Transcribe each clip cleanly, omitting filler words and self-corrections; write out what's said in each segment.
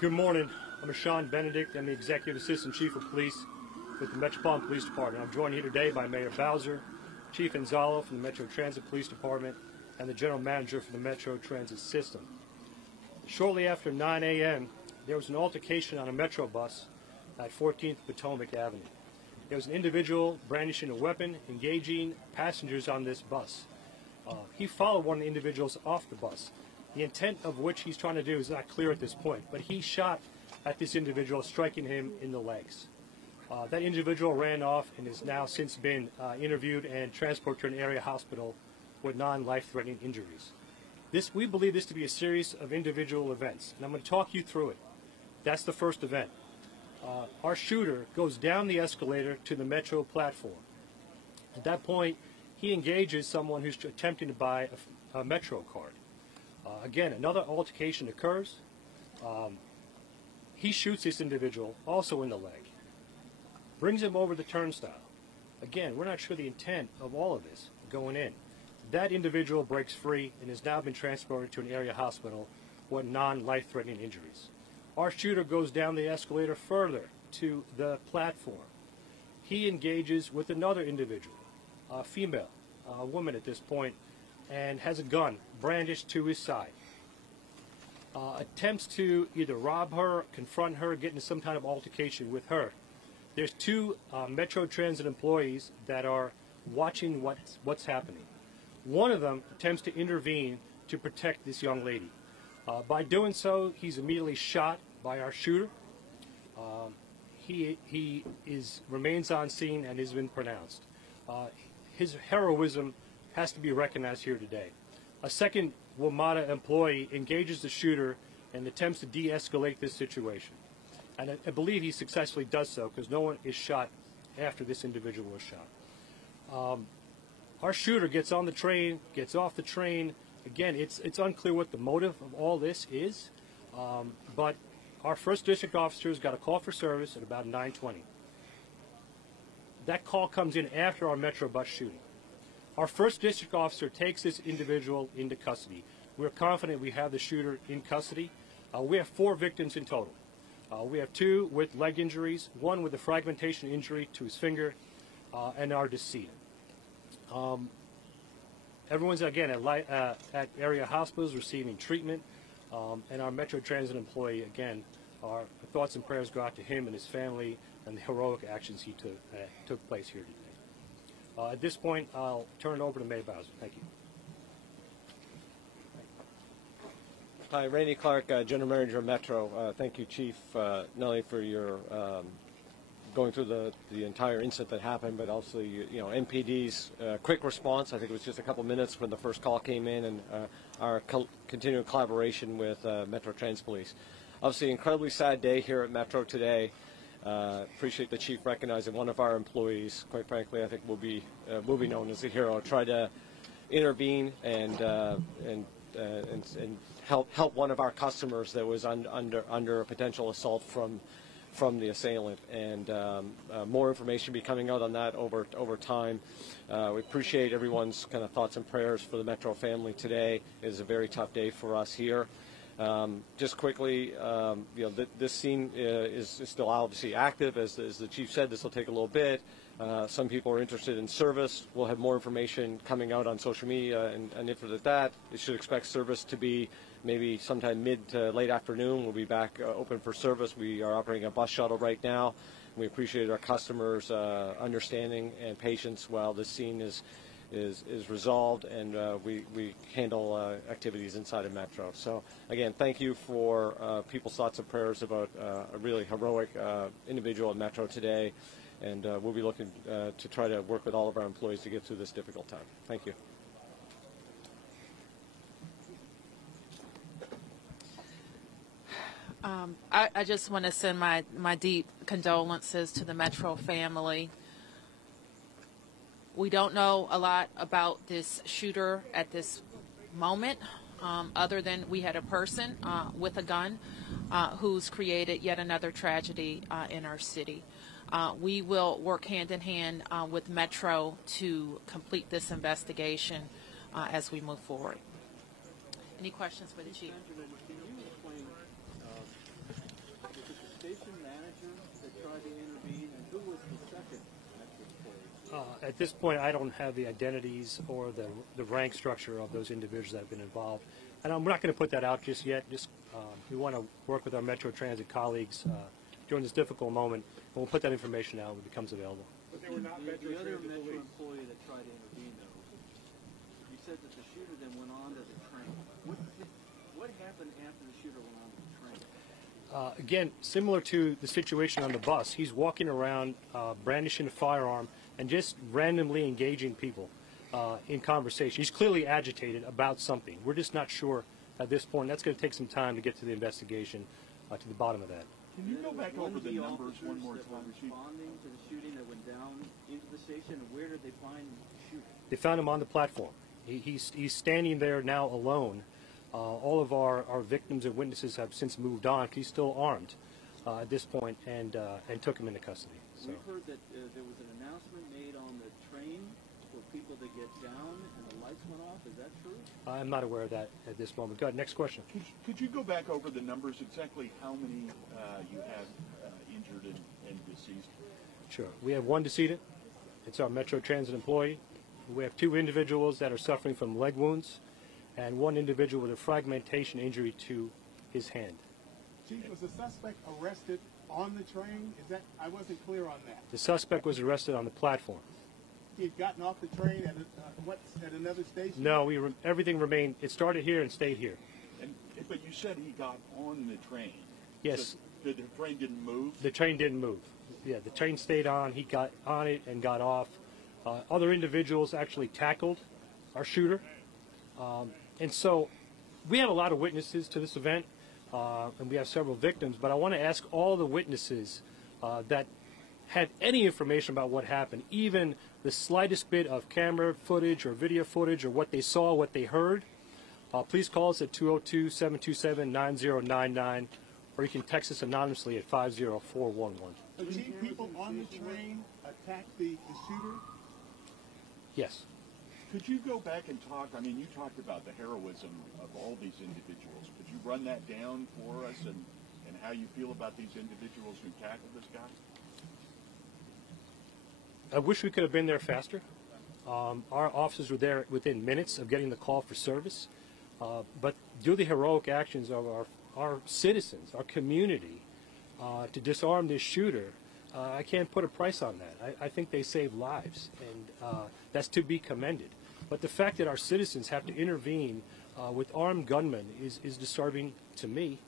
Good morning. I'm Sean Benedict. I'm the Executive Assistant Chief of Police with the Metropolitan Police Department. I'm joined here today by Mayor Bowser, Chief Anzalo from the Metro Transit Police Department, and the General Manager for the Metro Transit System. Shortly after 9 a.m., there was an altercation on a Metro bus at 14th Potomac Avenue. There was an individual brandishing a weapon, engaging passengers on this bus. He followed one of the individuals off the bus. The intent of which he's trying to do is not clear at this point, but he shot at this individual, striking him in the legs. That individual ran off and has now since been interviewed and transported to an area hospital with non-life-threatening injuries. We believe this to be a series of individual events, and I'm going to talk you through it. That's the first event. Our shooter goes down the escalator to the Metro platform. At that point, he engages someone who's attempting to buy a Metro card. Again, another altercation occurs. He shoots this individual, also in the leg, brings him over the turnstile. Again, we're not sure the intent of all of this going in. That individual breaks free and has now been transported to an area hospital with non-life-threatening injuries. Our shooter goes down the escalator further to the platform. He engages with another individual, a female, a woman at this point, and has a gun brandished to his side. Attempts to either rob her, confront her, get into some kind of altercation with her. There's two Metro Transit employees that are watching what's happening. One of them attempts to intervene to protect this young lady. By doing so, he's immediately shot by our shooter. He remains on scene and has been pronounced. His heroism has to be recognized here today. A second WMATA employee engages the shooter and attempts to de-escalate this situation. And I believe he successfully does so because no one is shot after this individual was shot. Our shooter gets on the train, gets off the train. Again, it's unclear what the motive of all this is, but our first district officers got a call for service at about 9:20. That call comes in after our Metro bus shooting. Our first district officer takes this individual into custody. We're confident we have the shooter in custody. We have 4 victims in total. We have 2 with leg injuries, 1 with a fragmentation injury to his finger, and our decedent. Everyone's, again, at area hospitals receiving treatment, and our Metro Transit employee, again, our thoughts and prayers go out to him and his family and the heroic actions he took place here today. At this point, I'll turn it over to Mayor Bowser. Thank you. Hi, Randy Clark, General Manager of Metro. Thank you, Chief, not only for your going through the entire incident that happened, but also MPD's quick response. I think it was just a couple minutes when the first call came in, and our continuing collaboration with Metro Transit Police. Obviously, incredibly sad day here at Metro today. Appreciate the Chief recognizing one of our employees. Quite frankly, I think will be known as a hero. Tried to intervene and help one of our customers that was under a potential assault from the assailant. And more information be coming out on that over time. We appreciate everyone's kind of thoughts and prayers for the Metro family today. It is a very tough day for us here. Just quickly, this scene is still obviously active. As the Chief said, this will take a little bit. Some people are interested in service. We'll have more information coming out on social media and if at that. You should expect service to be maybe sometime mid to late afternoon. We'll be back open for service. We are operating a bus shuttle right now. We appreciate our customers' understanding and patience while this scene is resolved, and we handle activities inside of Metro. So again, thank you for people's thoughts and prayers about a really heroic individual at Metro today, and we'll be looking to try to work with all of our employees to get through this difficult time. Thank you. I just want to send my deep condolences to the Metro family. We don't know a lot about this shooter at this moment, other than we had a person with a gun who's created yet another tragedy in our city. We will work hand in hand with Metro to complete this investigation as we move forward. Any questions for the Chief? At this point, I don't have the identities or the rank structure of those individuals that have been involved. And we're not going to put that out just yet. We want to work with our Metro Transit colleagues during this difficult moment, and we'll put that information out when it becomes available. But they were not The Metro other Transit Metro police. employee that tried to intervene, though, you said that the shooter then went on to the train. What happened after the shooter went on to the train? Again, similar to the situation on the bus, he's walking around brandishing a firearm and just randomly engaging people in conversation. He's clearly agitated about something. We're just not sure at this point. That's going to take some time to get to the investigation, to the bottom of that. Can you go back over the numbers one more that were time, Chief? responding to the shooting that went down into the station, and where did they find the shooter? They found him on the platform. He's standing there now alone. All of our victims and witnesses have since moved on. He's still armed at this point, and took him into custody. So. We've heard that there was an announcement made on the train for people to get down, and the lights went off. Is that true? I'm not aware of that at this moment. Go ahead, next question. Could you go back over the numbers, exactly how many you have injured and deceased? Sure. We have one decedent. It's our Metro Transit employee. We have 2 individuals that are suffering from leg wounds, and 1 individual with a fragmentation injury to his hand. Chief, was the suspect arrested on the train? I wasn't clear on that. The suspect was arrested on the platform. He had gotten off the train at another station? No, everything remained. It started here and stayed here. But you said he got on the train. Yes. So the train didn't move? The train didn't move. Yeah, the train stayed on. He got on it and got off. Other individuals actually tackled our shooter. And so we have a lot of witnesses to this event, and we have several victims, but I want to ask all the witnesses that had any information about what happened, even the slightest bit of camera footage or video footage or what they saw, what they heard, please call us at 202-727-9099, or you can text us anonymously at 50411. The chief, people on the train attacked the shooter? Yes. Could you go back and talk, I mean, you talked about the heroism of all these individuals. Could you run that down for us and how you feel about these individuals who tackled this guy? I wish we could have been there faster. Our officers were there within minutes of getting the call for service. But due to the heroic actions of our citizens, our community, to disarm this shooter, I can't put a price on that. I think they saved lives, and that's to be commended. But the fact that our citizens have to intervene with armed gunmen is disturbing to me.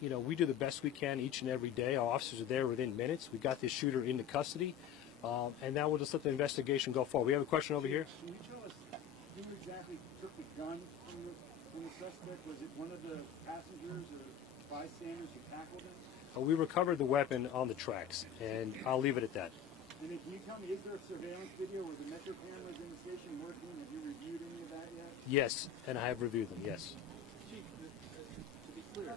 We do the best we can each and every day. Our officers are there within minutes. We got this shooter into custody, and now we'll just let the investigation go forward. We have a question over here. Can you tell us who exactly took the gun from the suspect? Was it one of the passengers or bystanders who tackled him? We recovered the weapon on the tracks, and I'll leave it at that. And then can you tell me, is there surveillance video? Were the Metro cameras in the station working? Have you reviewed any of that yet? Yes, and I have reviewed them, yes. Chief, to be clear,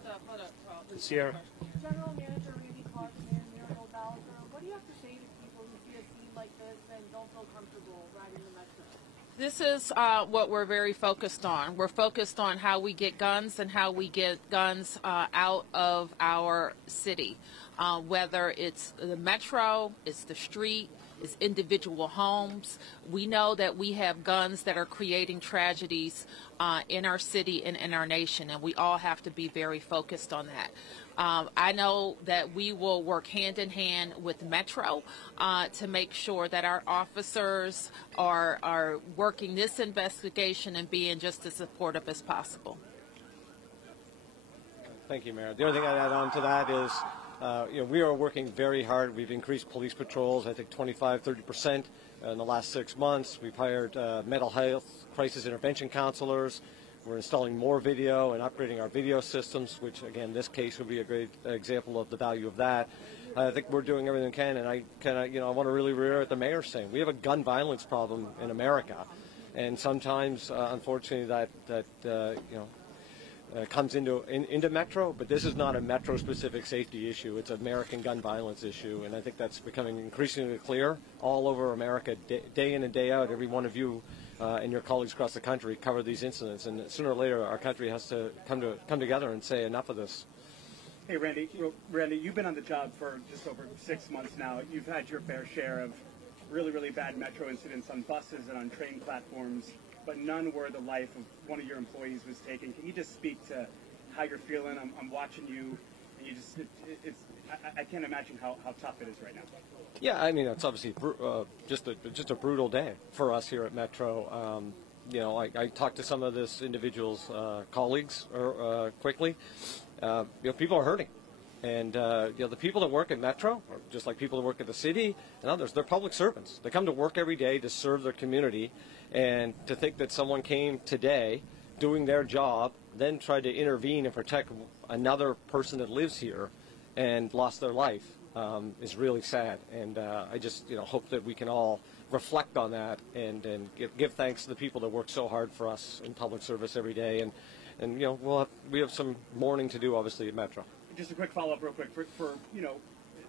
Sierra? General Manager Randy Clark and Miracle Bowser, what do you have to say to people who see a scene like this and don't feel comfortable riding the Metro? This is what we're very focused on. We're focused on how we get guns and how we get guns out of our city. Whether it's the metro, it's the street, it's individual homes. We know that we have guns that are creating tragedies in our city and in our nation, and we all have to be very focused on that. I know that we will work hand in hand with Metro to make sure that our officers are working this investigation and being just as supportive as possible. Thank you, Mayor. The only thing I'd add on to that is, we are working very hard. We've increased police patrols, I think 25-30% in the last 6 months. We've hired mental health crisis intervention counselors. We're installing more video and upgrading our video systems, which, again, this case would be a great example of the value of that. I think we're doing everything we can, and I want to really reiterate the mayor's saying. We have a gun violence problem in America, and sometimes, unfortunately, that comes into Metro, but this is not a Metro-specific safety issue. It's an American gun violence issue, and I think that's becoming increasingly clear all over America, day in and day out. Every one of you and your colleagues across the country cover these incidents, and sooner or later our country has to come together and say enough of this. Hey, Randy, you've been on the job for just over 6 months now. You've had your fair share of really, really bad Metro incidents on buses and on train platforms, but none where the life of one of your employees was taken. Can you just speak to how you're feeling? I'm watching you, and you just, I can't imagine how tough it is right now. Yeah, I mean, it's obviously just a brutal day for us here at Metro. You know, I talked to some of this individual's colleagues quickly. You know, people are hurting. And, you know, the people that work at Metro, or just like people that work at the city and others, they're public servants. They come to work every day to serve their community. And to think that someone came today doing their job, then tried to intervene and protect another person that lives here and lost their life is really sad. And I just, you know, hope that we can all reflect on that and give thanks to the people that work so hard for us in public service every day. And you know, we have some mourning to do, obviously, at Metro. Just a quick follow-up real quick. For you know,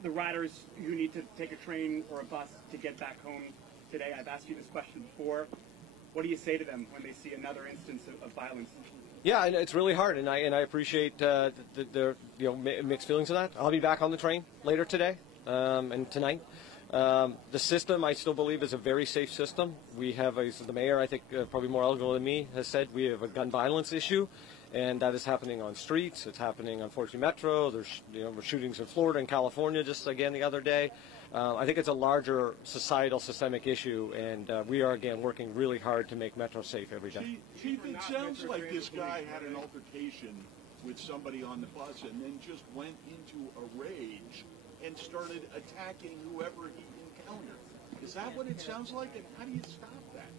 the riders who need to take a train or a bus to get back home today, I've asked you this question before. What do you say to them when they see another instance of violence? Yeah, and it's really hard, and I appreciate their you know, mixed feelings of that. I'll be back on the train later today and tonight. The system, I still believe, is a very safe system. We have, the mayor, I think, probably more eligible than me, has said we have a gun violence issue, and that is happening on streets. It's happening, unfortunately, Metro. There's shootings in Florida and California just again the other day. I think it's a larger societal, systemic issue, and we are, again, working really hard to make Metro safe every day. Chief, it sounds like this guy had an altercation with somebody on the bus and then just went into a rage and started attacking whoever he encountered. Is that what it sounds like? And how do you stop that?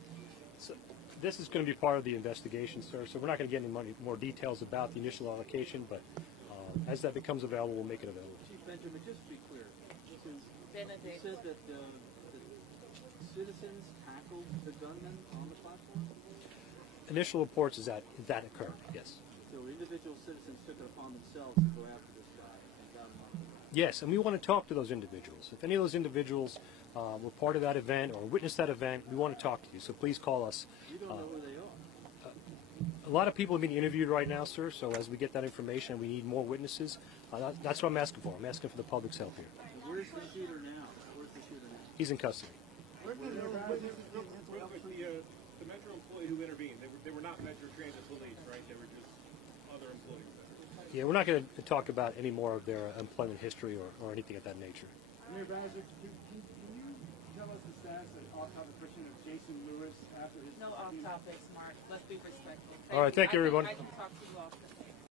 So this is going to be part of the investigation, sir, so we're not going to get any more details about the initial allocation, but as that becomes available, we'll make it available. Chief Benjamin, just to be clear, you said that citizens tackled the gunman on the platform? Initial reports is that occurred, yes. So individual citizens took it upon themselves to go after this guy and got him on the ground? Yes, and we want to talk to those individuals. If any of those individuals were part of that event or witnessed that event, we want to talk to you, so please call us. You don't know who they are. A lot of people are being interviewed right now, sir, so as we get that information and we need more witnesses, that's what I'm asking for. I'm asking for the public's help here. So where's the shooter now? He's in custody. The Metro employee who intervened, they were not Metro Transit police, right? They were just other employees. Yeah, we're not going to talk about any more of their employment history or anything of that nature. Mayor Bowser, can you tell us the status of off-topic question of Jason Lewis after his... No off-topics, Mark. Let's be respectful. All right, thank you, everyone. I can talk to you off.